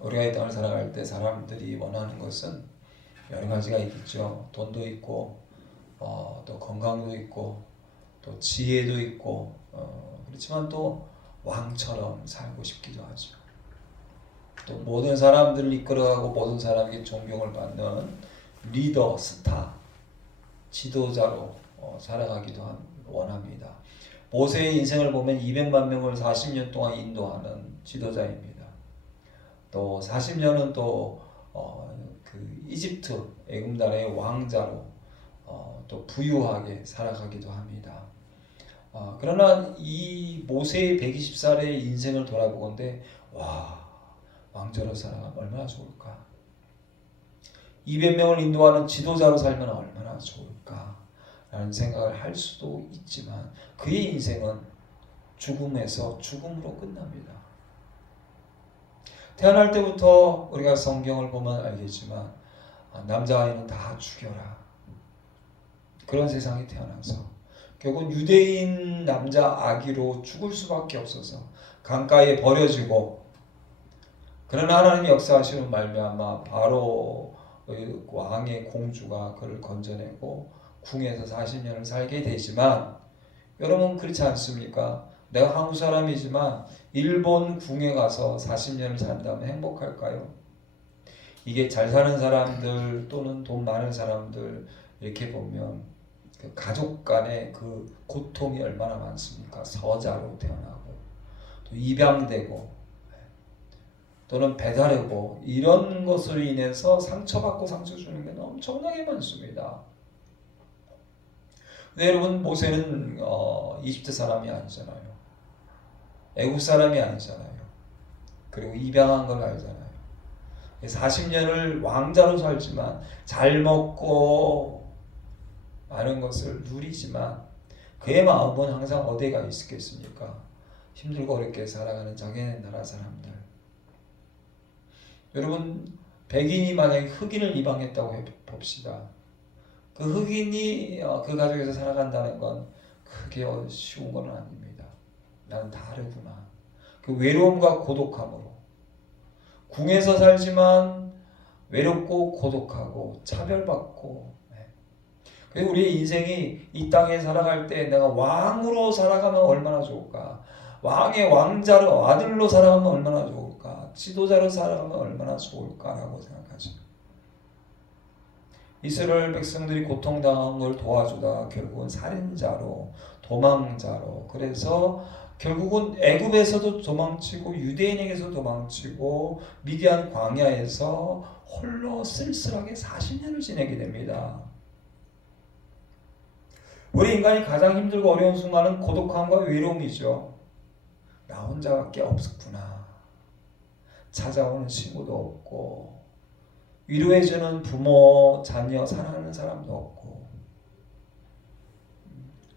우리가 이 땅을 살아갈 때 사람들이 원하는 것은 여러 가지가 있겠죠. 돈도 있고, 또 건강도 있고, 또 지혜도 있고, 그렇지만 또 왕처럼 살고 싶기도 하죠. 또 모든 사람들을 이끌어가고 모든 사람에게 존경을 받는 리더, 스타, 지도자로 살아가기도 원합니다. 모세의 인생을 보면 200만 명을 40년 동안 인도하는 지도자입니다. 또 40년은 또 그 이집트 애굽 나라의 왕자로 또 부유하게 살아가기도 합니다. 그러나 이 모세의 120살의 인생을 돌아보건대 와, 왕자로 살아가면 얼마나 좋을까? 200명을 인도하는 지도자로 살면 얼마나 좋을까? 라는 생각을 할 수도 있지만 그의 인생은 죽음에서 죽음으로 끝납니다. 태어날 때부터 우리가 성경을 보면 알겠지만 남자아이는 다 죽여라. 그런 세상에 태어나서 결국 유대인 남자 아기로 죽을 수밖에 없어서 강가에 버려지고, 그러나 하나님의 역사하시는 말미암아 바로 왕의 공주가 그를 건져내고 궁에서 40년을 살게 되지만, 여러분 그렇지 않습니까? 내가 한국 사람이지만 일본 궁에 가서 40년을 산다면 행복할까요? 이게 잘 사는 사람들 또는 돈 많은 사람들 이렇게 보면 그 가족 간의 그 고통이 얼마나 많습니까? 서자로 태어나고 또 입양되고 또는 배달하고 이런 것으로 인해서 상처받고 상처 주는 게 엄청나게 많습니다. 근데 여러분 모세는 이집트 사람이 아니잖아요. 애국 사람이 아니잖아요. 그리고 입양한 걸 알잖아요. 40년을 왕자로 살지만 잘 먹고 많은 것을 누리지만 그의 마음은 항상 어디가 있겠습니까? 힘들고 어렵게 살아가는 자기네 나라 사람들. 여러분 백인이 만약에 흑인을 이방했다고 봅시다. 그 흑인이 그 가족에서 살아간다는 건 크게 쉬운 건 아닙니다. 나는 다르구나. 그 외로움과 고독함으로 궁에서 살지만 외롭고 고독하고 차별받고, 그리고 우리의 인생이 이 땅에 살아갈 때 내가 왕으로 살아가면 얼마나 좋을까? 왕의 왕자로 아들로 살아가면 얼마나 좋을까? 지도자로 살아가면 얼마나 좋을까라고 생각하죠. 이스라엘 백성들이 고통당한 걸 도와주다 결국은 살인자로 도망자로, 그래서 결국은 애굽에서도 도망치고 유대인에게서 도망치고 미디안 광야에서 홀로 쓸쓸하게 40년을 지내게 됩니다. 우리 인간이 가장 힘들고 어려운 순간은 고독함과 외로움이죠. 나 혼자밖에 없었구나. 찾아오는 친구도 없고 위로해주는 부모, 자녀, 사랑하는 사람도 없고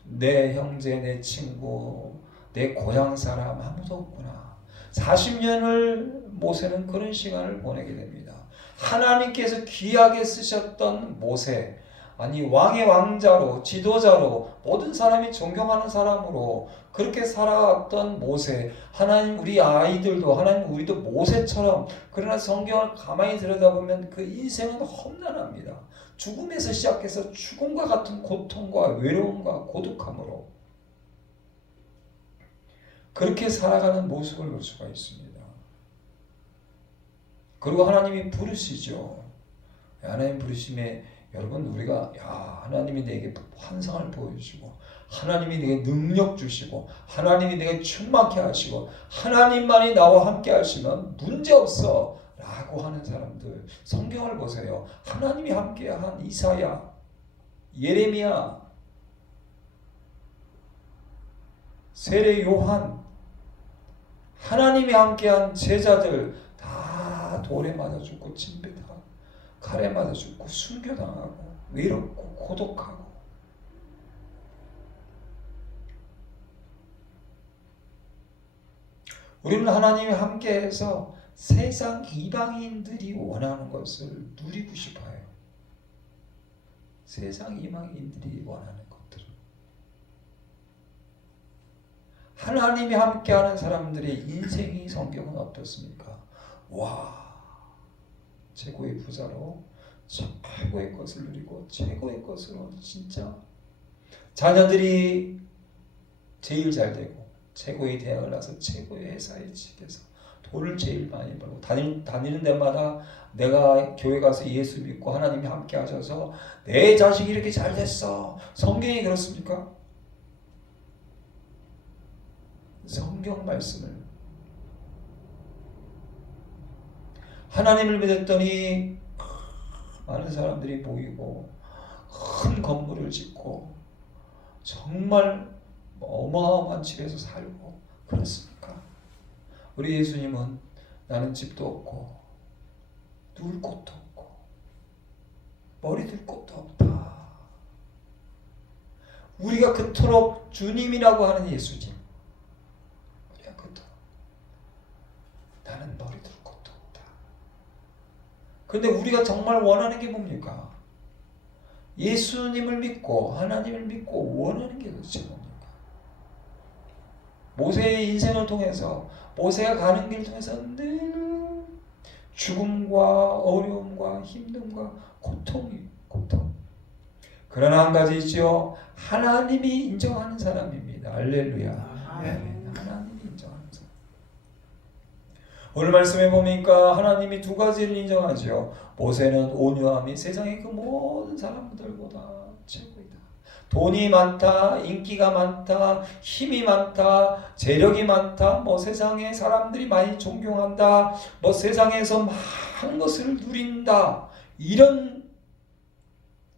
내 형제, 내 친구, 내 고향 사람 아무도 없구나. 40년을 모세는 그런 시간을 보내게 됩니다. 하나님께서 귀하게 쓰셨던 모세, 아니 왕의 왕자로 지도자로 모든 사람이 존경하는 사람으로 그렇게 살아왔던 모세, 하나님 우리 아이들도 하나님 우리도 모세처럼, 그러나 성경을 가만히 들여다보면 그 인생은 험난합니다. 죽음에서 시작해서 죽음과 같은 고통과 외로움과 고독함으로 그렇게 살아가는 모습을 볼 수가 있습니다. 그리고 하나님이 부르시죠. 하나님 부르심에 여러분 우리가 하나님이 내게 환상을 보여주시고 하나님이 내게 능력 주시고 하나님이 내게 충만케 하시고 하나님만이 나와 함께 하시면 문제없어 라고 하는 사람들, 성경을 보세요. 하나님이 함께한 이사야, 예레미야, 세례 요한, 하나님이 함께한 제자들 다 돌에 맞아 죽고 침뱉어가고 칼에 맞아 죽고 순교당하고 외롭고 고독하고. 우리는 하나님이 함께해서 세상 이방인들이 원하는 것을 누리고 싶어요. 세상 이방인들이 원하는 것들을. 하나님이 함께하는 사람들의 인생이 성경은 어떻습니까? 와, 최고의 부자로 최고의 것을 누리고 최고의 것으로 진짜 자녀들이 제일 잘 되고 최고의 대학을 나서 최고의 회사에 취직해서 돈을 제일 많이 벌고 다니는 데마다 내가 교회 가서 예수 믿고 하나님이 함께 하셔서 내 자식이 이렇게 잘 됐어. 성경이 그렇습니까? 성경 말씀을 하나님을 믿었더니 많은 사람들이 모이고 큰 건물을 짓고 정말 어마어마한 집에서 살고 그렇습니까? 우리 예수님은 나는 집도 없고 누울 곳도 없고 머리 둘 곳도 없다. 우리가 그토록 주님이라고 하는 예수님, 우리가 그토록 나는 머리 둘 곳도 없다. 그런데 우리가 정말 원하는 게 뭡니까? 예수님을 믿고 하나님을 믿고 원하는 게 도대체 뭡니까? 모세의 인생을 통해서 모세가 가는 길 통해서 늘 죽음과 어려움과 힘듦과 고통. 그러나 한 가지 있죠. 하나님이 인정하는 사람입니다. 할렐루야. 하나님이 인정하는 사람. 오늘 말씀에 보니까 하나님이 두 가지를 인정하죠. 모세는 온유함이 세상의 그 모든 사람들보다 최고이다. 돈이 많다, 인기가 많다, 힘이 많다, 재력이 많다, 뭐 세상에 사람들이 많이 존경한다, 뭐 세상에서 많은 것을 누린다, 이런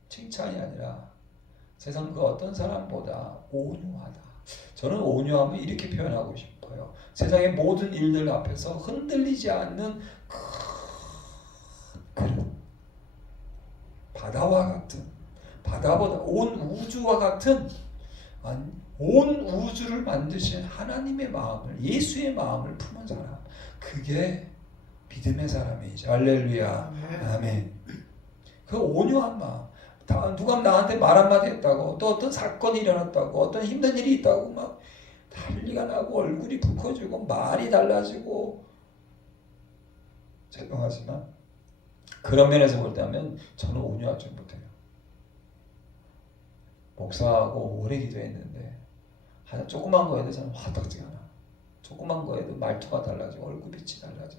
칭찬이 아니라 세상 그 어떤 사람보다 온유하다. 저는 온유함을 이렇게 표현하고 싶어요. 세상의 모든 일들 앞에서 흔들리지 않는 그런 바다와 같은, 바다보다 온 우주와 같은, 온 우주를 만드신 하나님의 마음을, 예수의 마음을 품은 사람, 그게 믿음의 사람이죠. 할렐루야. 아멘. 그 온유한 마음. 누가 나한테 말 한마디 했다고, 또 어떤 사건이 일어났다고, 어떤 힘든 일이 있다고 막 난리가 나고 얼굴이 붉어지고 말이 달라지고, 죄송하지만 그런 면에서 볼 때면 저는 온유하지 못해요. 목사하고 오래 기도했는데 조그만 거에도 저는 화딱지가 나. 조그만 거에도 말투가 달라지고 얼굴빛이 달라져.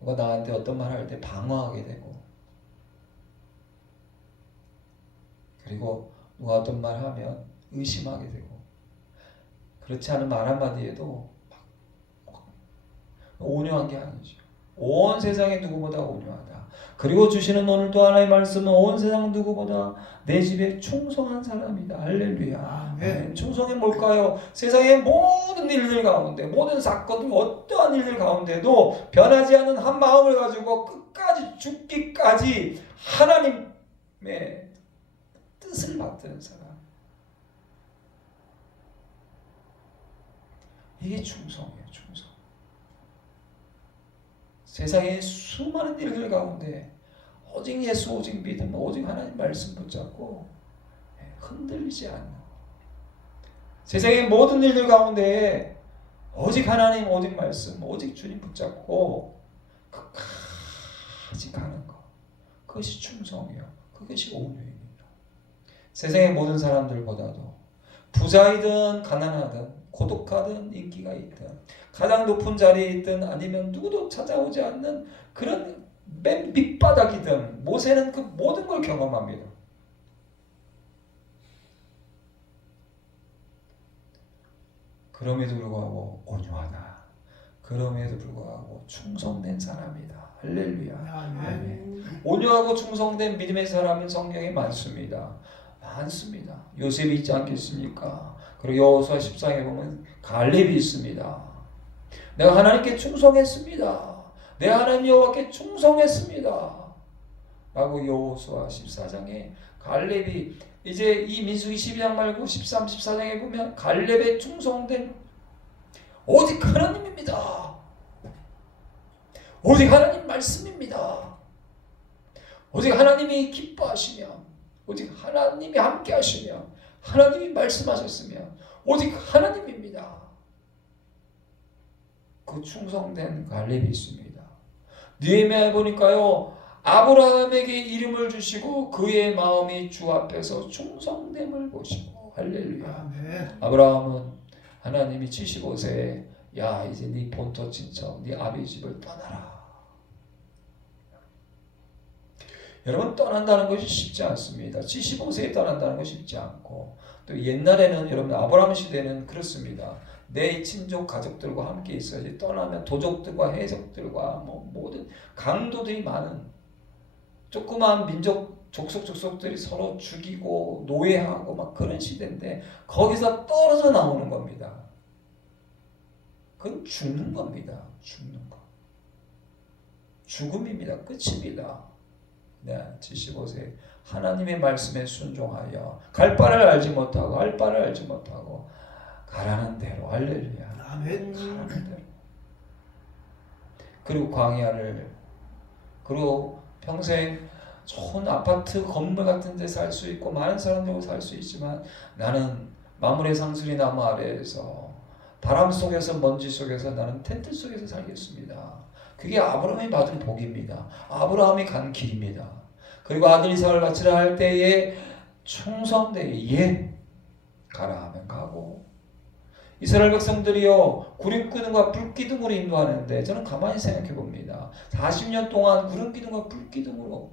누가 나한테 어떤 말 할 때 방어하게 되고, 그리고 누가 어떤 말 하면 의심하게 되고, 그렇지 않은 말 한마디에도 온유한 게 아니죠. 온 세상의 누구보다 온유하다. 그리고 주시는 오늘도 하나의 말씀은 온 세상 누구보다 내 집에 충성한 사람이다. 할렐루야. 네. 충성이 뭘까요? 세상의 모든 일들 가운데, 모든 사건들, 어떠한 일들 가운데도 변하지 않는 한 마음을 가지고 끝까지 죽기까지 하나님의 뜻을 받드는 사람. 이게 충성이에요. 충성. 세상의 수많은 일들 가운데 오직 예수, 오직 믿음, 오직 하나님 말씀 붙잡고 흔들리지 않는, 세상의 모든 일들 가운데 오직 하나님, 오직 말씀, 오직 주님 붙잡고 끝까지 가는 것, 그것이 충성이요, 그것이 온유입니다. 세상의 모든 사람들보다도 부자이든 가난하든 고독하든 인기가 있든 가장 높은 자리에 있든 아니면 누구도 찾아오지 않는 그런 맨 밑바닥이든 모세는 그 모든 걸 경험합니다. 그럼에도 불구하고 온유하다. 그럼에도 불구하고 충성된 사람이다. 할렐루야. 아멘. 온유하고 충성된 믿음의 사람은 성경에 많습니다. 많습니다. 요셉이 있지 않겠습니까? 그리고 여호수아 14장에 보면 갈렙이 있습니다. 내가 하나님께 충성했습니다. 내 하나님 여호와께 충성했습니다. 라고 여호수아 14장에 갈렙이, 이제 이 민수기 12장 말고 13, 14장에 보면 갈렙의 충성된 오직 하나님입니다. 오직 하나님 말씀입니다. 오직 하나님이 기뻐하시며, 오직 하나님이 함께 하시며, 하나님이 말씀하셨으며 오직 하나님입니다. 그 충성된 갈렙이 있습니다. 느헤미야에 보니까요, 아브라함에게 이름을 주시고 그의 마음이 주 앞에서 충성됨을 보시고, 할렐루야. 아멘. 아브라함은 하나님이 75세에 야 이제 네 본토 친척 네 아비 집을 떠나라. 여러분, 떠난다는 것이 쉽지 않습니다. 75세에 떠난다는 것이 쉽지 않고, 또 옛날에는 여러분 아브라함 시대는 그렇습니다. 내 친족 가족들과 함께 있어야지, 떠나면 도적들과 해적들과 뭐 모든 강도들이 많은 조그마한 민족 족속들이 서로 죽이고 노예하고 막 그런 시대인데, 거기서 떨어져 나오는 겁니다. 그건 죽는 겁니다. 죽는 거. 죽음입니다. 끝입니다. 네, 75세 하나님의 말씀에 순종하여 갈 바를 알지 못하고 할 바를 알지 못하고 가라는 대로, 할렐루야. 아멘. 가라는 대로. 그리고 광야를, 그리고 평생 좋은 아파트 건물 같은 데 살 수 있고 많은 사람들과 살 수 있지만, 나는 마물의 상수리 나무 아래에서 바람 속에서 먼지 속에서 나는 텐트 속에서 살겠습니다. 그게 아브라함이 받은 복입니다. 아브라함이 간 길입니다. 그리고 아들 이삭을 바치라 할 때에 충성되게 예 가라 하면 가고, 이스라엘 백성들이요 구름기둥과 불기둥으로 인도하는데, 저는 가만히 생각해 봅니다. 40년 동안 구름기둥과 불기둥으로,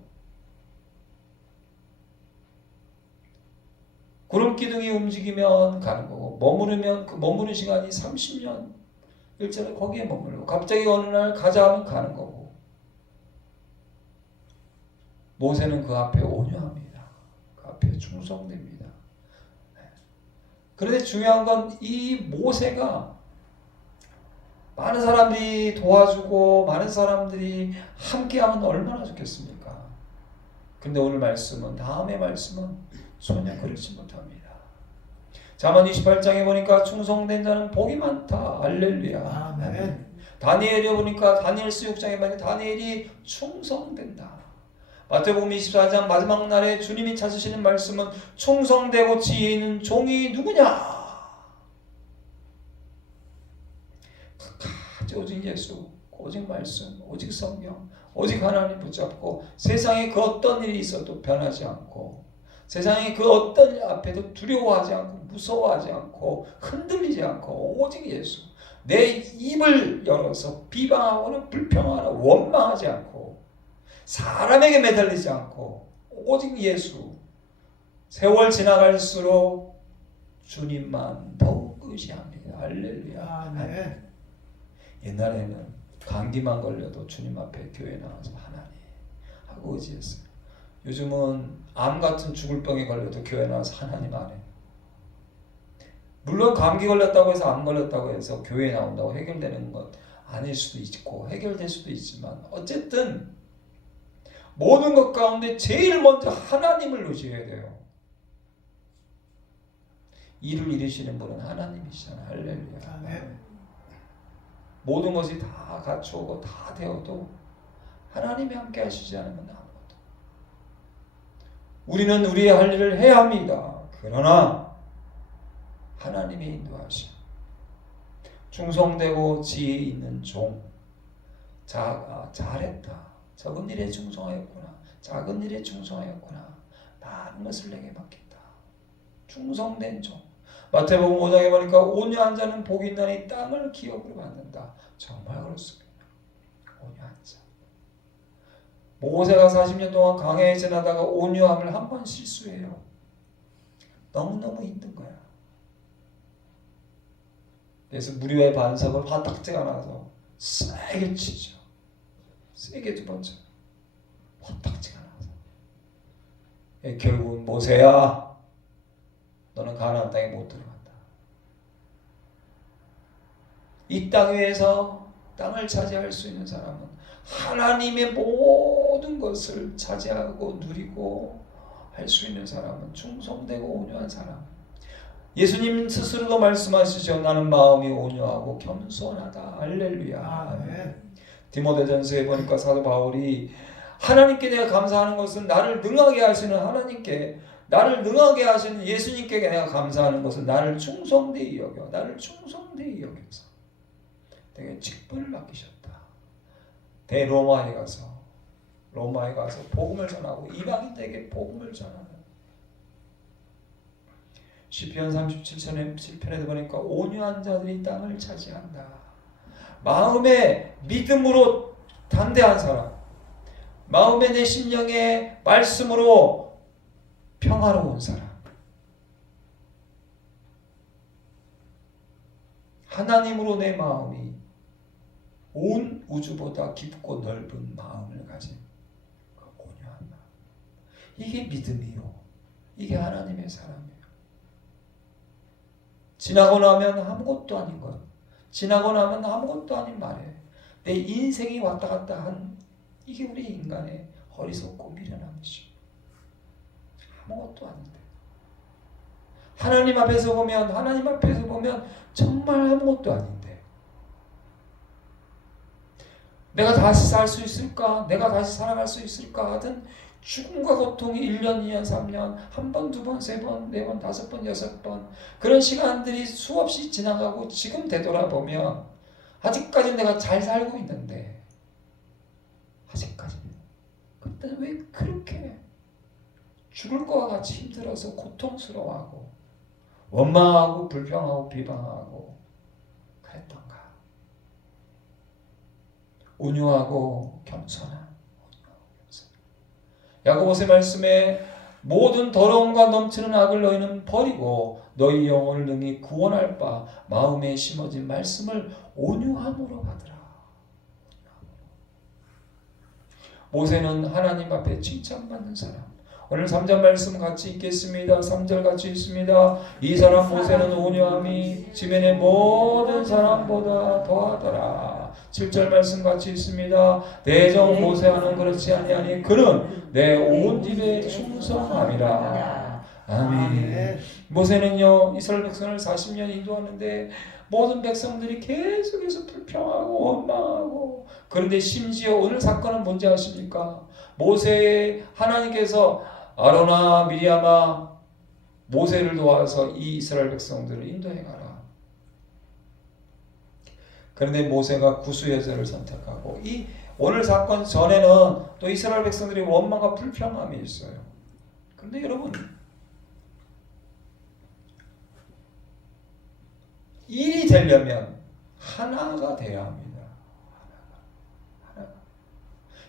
구름기둥이 움직이면 가는 거고, 머무르면 그 머무는 시간이 30년 일자로 거기에 머물고, 갑자기 어느 날 가자 하면 가는 거고. 모세는 그 앞에 온유합니다. 그 앞에 충성됩니다. 그런데 중요한 건 이 모세가 많은 사람들이 도와주고 많은 사람들이 함께하면 얼마나 좋겠습니까? 근데 오늘 말씀은, 다음의 말씀은 전혀 그렇지 못합니다. 잠언 28장에 보니까 충성된 자는 복이 많다. 할렐루야. 아멘. 다니엘에 보니까 다니엘서 6장에 보니까 다니엘이 충성된다. 마태복음 24장 마지막 날에 주님이 찾으시는 말씀은 충성되고 지혜 있는 종이 누구냐? 끝까지 오직 예수, 오직 말씀, 오직 성경, 오직 하나님 붙잡고, 세상에 그 어떤 일이 있어도 변하지 않고, 세상에 그 어떤 일 앞에도 두려워하지 않고 무서워하지 않고 흔들리지 않고, 오직 예수. 내 입을 열어서 비방하거나 불평하거나 원망하지 않고, 사람에게 매달리지 않고 오직 예수. 세월 지나갈수록 주님만 더욱 의지합니다. 할렐루야. 아멘. 옛날에는 감기만 걸려도 주님 앞에 교회 나와서 하나님 하고 의지했어요. 요즘은 암 같은 죽을 병에 걸려도 교회 나와서 하나님 안 해. 물론 감기 걸렸다고 해서 암 걸렸다고 해서 교회에 나온다고 해결되는 것 아닐 수도 있고 해결될 수도 있지만, 어쨌든 모든 것 가운데 제일 먼저 하나님을 의지해야 돼요. 일을 이루시는 분은 하나님이시잖아요. 할렐루야. 아멘. 모든 것이 다 갖추고 다 되어도 하나님이 함께 하시지 않으면 아무것도. 우리는 우리의 할 일을 해야 합니다. 그러나 하나님의 인도하심, 충성되고 지혜 있는 종, 잘했다. 적은 일에 충성하였구나. 작은 일에 충성하였구나. 많은 것을 내게 맡긴다. 충성된 종. 마태복음 5장에 보니까 온유한 자는 복이 있나니 땅을 기업으로 받는다. 정말 그렇습니다. 온유한 자. 모세가 40년 동안 광야에 지나다가 온유함을 한 번 실수해요. 너무너무 힘든 거야. 그래서 무리의 반석을 화딱지가 나서 세게 치죠. 세게 두 번째 화딱지가 나서, 결국은 모세야 너는 가나안 땅에 못 들어간다. 이 땅 위에서 땅을 차지할 수 있는 사람은 하나님의 모든 것을 차지하고 누리고 할 수 있는 사람은 충성되고 온유한 사람. 예수님 스스로도 말씀하시죠. 나는 마음이 온유하고 겸손하다. 할렐루야. 아멘. 디모데전서에 보니까 사도 바울이 하나님께 내가 감사하는 것은 나를 능하게 하시는 하나님께, 나를 능하게 하시는 예수님께 내가 감사하는 것은 나를 충성되이 여겨, 나를 충성되이 여겨서 되게 직분을 맡기셨다. 대로마에 가서 복음을 전하고 이방인들에게 복음을 전하는 시편 37편에 보니까 온유한 자들이 땅을 차지한다. 마음의 믿음으로 담대한 사람, 마음의 내 심령의 말씀으로 평화로운 사람, 하나님으로 내 마음이 온 우주보다 깊고 넓은 마음을 가진 그 온유한 마음, 이게 믿음이요, 이게 하나님의 사람이에요. 지나고 나면 아무것도 아닌 것, 지나고 나면 아무것도 아닌 말이에요. 내 인생이 왔다 갔다 한 이게 우리 인간의 어리석고 미련한 것이죠. 아무것도 아닌데 하나님 앞에서 보면 정말 아무것도 아닌데 내가 다시 살 수 있을까? 내가 다시 살아갈 수 있을까? 하든 죽음과 고통이 1년, 2년, 3년, 한 번, 두 번, 세 번, 네 번, 다섯 번, 여섯 번 그런 시간들이 수없이 지나가고 지금 되돌아보면 아직까지 내가 잘 살고 있는데 아직까지는 그때 왜 그렇게 죽을 것과 같이 힘들어서 고통스러워하고 원망하고 불평하고 비방하고 그랬던가? 온유하고 겸손한 야고보서의 말씀에 모든 더러움과 넘치는 악을 너희는 버리고 너희 영혼을 능히 구원할 바 마음에 심어진 말씀을 온유함으로 받으라. 모세는 하나님 앞에 칭찬받는 사람. 오늘 3절 말씀 같이 읽겠습니다. 3절 같이 읽습니다. 이 사람 모세는 온유함이 지면의 모든 사람보다 더하더라. 7절 말씀 같이 읽습니다. 내 종 모세와는 그렇지 아니하니 그는 내 온 집에 충성함이라. 아멘. 모세는요 이스라엘 백성을 40년 인도하는데 모든 백성들이 계속해서 불평하고 원망하고, 그런데 심지어 오늘 사건은 뭔지 아십니까? 모세의 하나님께서 아론아 미리암아 모세를 도와서 이 이스라엘 백성들을 인도해 가라. 그런데 모세가 구수여자를 선택하고, 이 오늘 사건 전에는 또 이스라엘 백성들이 원망과 불평함이 있어요. 그런데 여러분, 일이 되려면 하나가 돼야 합니다. 하나가.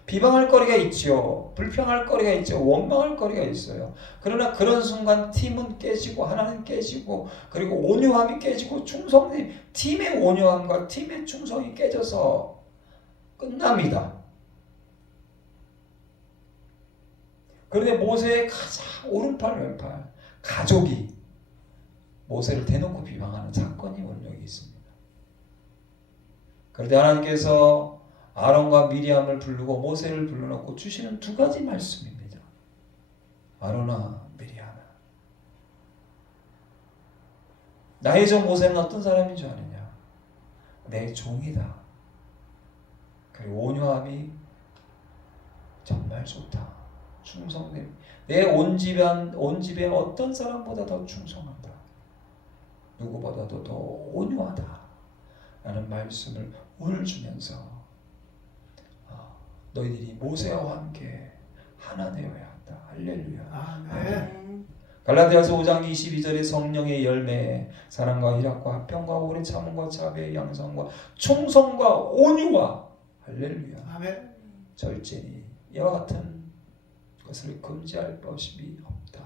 비방할 거리가 있죠. 불평할 거리가 있죠. 원망할 거리가 있어요. 그러나 그런 순간 팀은 깨지고 하나는 깨지고, 그리고 온유함이 깨지고 충성이, 팀의 온유함과 팀의 충성이 깨져서 끝납니다. 그런데 모세의 가장 오른팔 왼팔 가족이 모세를 대놓고 비방하는 사건이 오늘 여기 있습니다. 그런데 하나님께서 아론과 미리암을 부르고 모세를 불러놓고 주시는 두 가지 말씀입니다. 아론아 미리암아, 나의 종 모세는 어떤 사람인 줄 아느냐? 내 종이다. 그리고 온유함이 정말 좋다. 충성됨. 내 온 집에 어떤 사람보다 더 충성한다. 누구보다도 더 온유하다 라는 말씀을 오늘 주면서 너희들이 모세와 함께 하나 되어야 한다. 할렐루야. 아멘. 갈라디아서 5장 22절에 성령의 열매, 사랑과 희락과 화평과 오래 참음과 자비의 양성과 충성과 온유와 할렐루야. 아멘. 절제니 이와 같은 것을 금지할 것이 없다.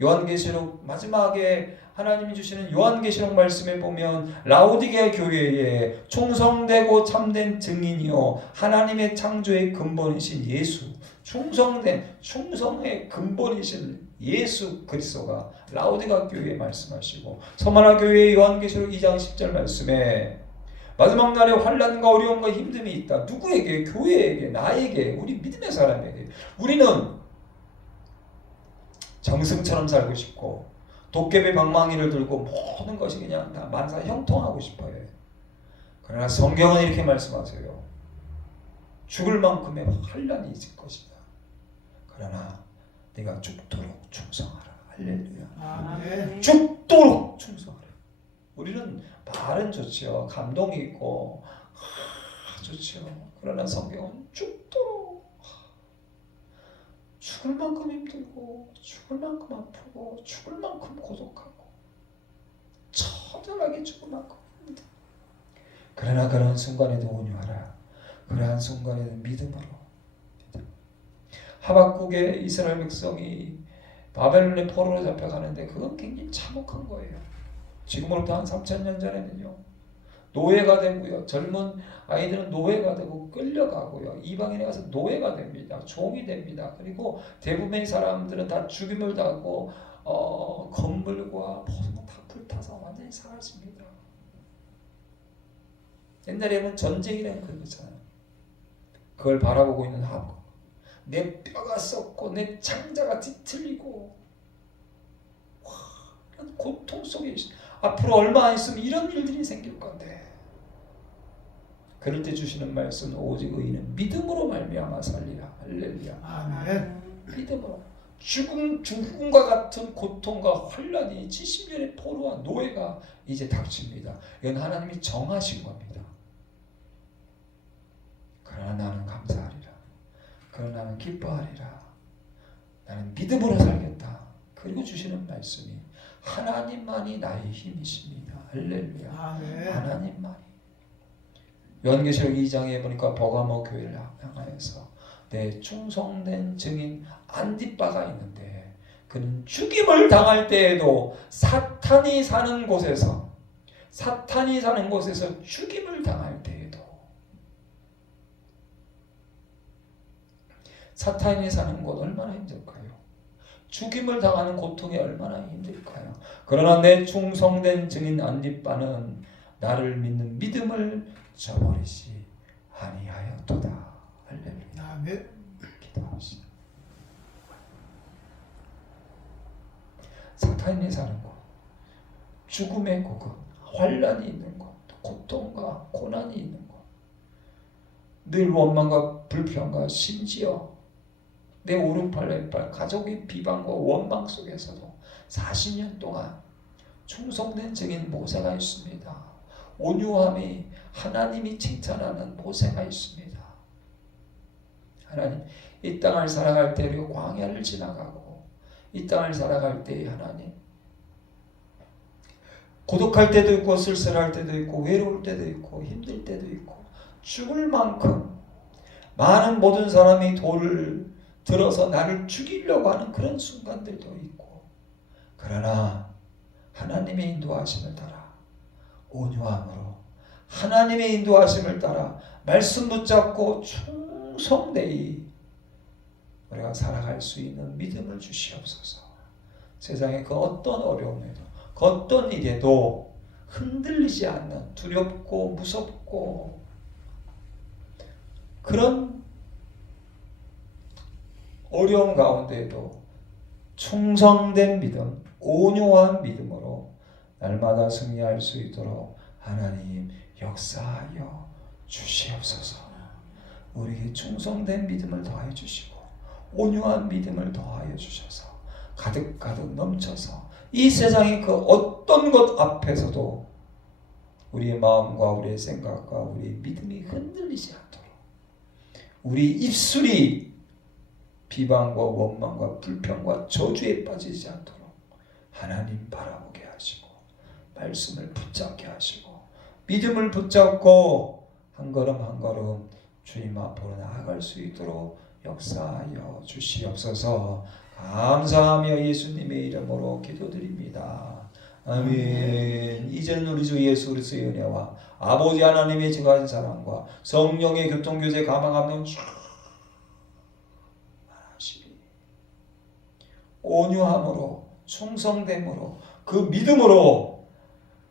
요한계시록 마지막에 하나님이 주시는 요한계시록 말씀에 보면 라오디게아 교회에 충성되고 참된 증인이요 하나님의 창조의 근본이신 예수, 충성의 근본이신 예수 그리스도가 라오디게아 교회에 말씀하시고, 서마나 교회의 요한계시록 2장 10절 말씀에 마지막 날에 환난과 어려움과 힘듦이 있다. 누구에게? 교회에게, 나에게, 우리 믿음의 사람에게. 우리는 정승처럼 살고 싶고 도깨비 방망이를 들고 모든 것이 그냥 다 만사 형통하고 싶어요. 그러나 성경은 이렇게 말씀하세요. 죽을 만큼의 환난이 있을 것이다. 그러나 네가 죽도록 충성하라. 할렐루야. 아멘. 죽도록 충성하라. 우리는 말은 좋죠. 감동이 있고 좋죠. 그러나 성경은 죽도록 죽을 만큼 힘들고 죽을 만큼 아프고 죽을 만큼 고독하고 처절하게 죽을 만큼 힘들다. 그러나 그런 순간에도 온유하라. 그러한 순간에도 믿음으로. 하박국의 이스라엘 백성이 바벨론의 포로로 잡혀가는데 그건 굉장히 참혹한 거예요. 지금으로부터 한 3000년 전에는요, 노예가 되고요, 젊은 아이들은 노예가 되고 끌려가고요, 이방인에 가서 노예가 됩니다. 종이 됩니다. 그리고 대부분의 사람들은 다 죽임을 당하고 건물과 모든 다 불타서 완전히 사라집니다. 옛날에는 전쟁이라는 그런 거잖아요. 그걸 바라보고 있는 하박국. 내 뼈가 썩고 내 창자가 뒤틀리고 와, 이런 고통 속에 앞으로 얼마 안 있으면 이런 일들이 생길 건데, 그럴 때 주시는 말씀, 오직 의인은 믿음으로 말미암아 살리라. 할렐루야. 아멘. 믿음으로. 죽음과 같은 고통과 환란이 70년의 포로와 노예가 이제 닥칩니다. 이건 하나님이 정하신 겁니다. 그러나 나는 감사하리라. 그러나 나는 기뻐하리라. 나는 믿음으로 살겠다. 그리고 주시는 말씀이 하나님만이 나의 힘이십니다. 할렐루야. 아멘. 하나님만이. 요한계시록 2장에 보니까 버가모 교회를 향하여서 내 충성된 증인 안디바가 있는데, 그는 죽임을 당할 때에도 사탄이 사는 곳에서 죽임을 당할 때에도, 사탄이 사는 곳 얼마나 힘들까요? 죽임을 당하는 고통이 얼마나 힘들까요? 그러나 내 충성된 증인 안디바는 나를 믿는 믿음을 저버리지 아니하였도다. 할렐루야. 아멘. 기도합시다. 사탄이 사는 곳, 죽음의 곳, 환란이 있는 곳, 고통과 고난이 있는 곳, 늘 원망과 불평과 심지어 내 오른팔 왼팔 가족의 비방과 원망 속에서도 40년 동안 충성된 증인 모세가 있습니다. 온유함이 하나님이 칭찬하는 모세가 있습니다. 하나님, 이 땅을 살아갈 때 우리가 광야를 지나가고, 이 땅을 살아갈 때 하나님, 고독할 때도 있고 쓸쓸할 때도 있고 외로울 때도 있고 힘들 때도 있고 죽을 만큼 많은 모든 사람이 돌을 들어서 나를 죽이려고 하는 그런 순간들도 있고, 그러나 하나님의 인도하심을 따라 온유함으로 하나님의 인도하심을 따라 말씀 붙잡고 충성되이 우리가 살아갈 수 있는 믿음을 주시옵소서. 세상의 그 어떤 어려움에도 그 어떤 일에도 흔들리지 않는, 두렵고 무섭고 그런 어려움 가운데에도 충성된 믿음, 온유한 믿음으로 날마다 승리할 수 있도록 하나님 역사하여 주시옵소서. 우리에게 충성된 믿음을 더하여 주시고 온유한 믿음을 더하여 주셔서 가득가득 넘쳐서 이 세상의 그 어떤 것 앞에서도 우리의 마음과 우리의 생각과 우리의 믿음이 흔들리지 않도록, 우리 입술이 비방과 원망과 불평과 저주에 빠지지 않도록 하나님 바라보게 하시고 말씀을 붙잡게 하시고 믿음을 붙잡고 한 걸음 한 걸음 주님 앞으로 나아갈 수 있도록 역사하여 주시옵소서. 감사하며 예수님의 이름으로 기도드립니다. 아멘. 이제는 우리 주 예수 그리스도의 은혜와 아버지 하나님의 지극한 사랑과 성령의 교통교제 감화감동 온유함으로 충성됨으로 그 믿음으로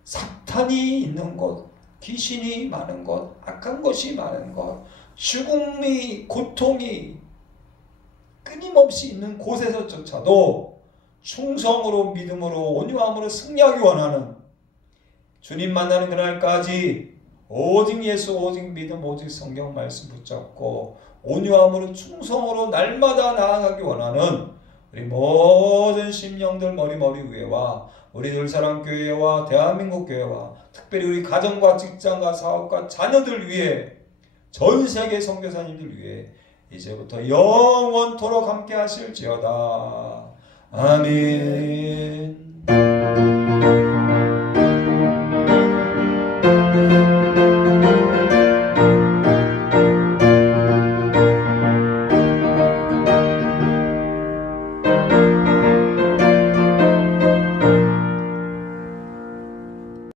사탄이 있는 곳, 귀신이 많은 곳, 악한 것이 많은 곳, 죽음이 고통이 끊임없이 있는 곳에서조차도 충성으로 믿음으로 온유함으로 승리하기 원하는, 주님 만나는 그날까지 오직 예수, 오직 믿음, 오직 성경 말씀 붙잡고 온유함으로 충성으로 날마다 나아가기 원하는 우리 모든 심령들 머리 위에와 우리 늘사랑교회와 대한민국 교회와 특별히 우리 가정과 직장과 사업과 자녀들 위해 전 세계 선교사님들 위해 이제부터 영원토록 함께 하실지어다. 아멘.